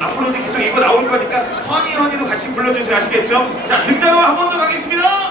앞으로도 계속 이거 나올 거니까 허니 허니도 같이 불러주세요 아시겠죠? 자 등장하면 한 번 더 가겠습니다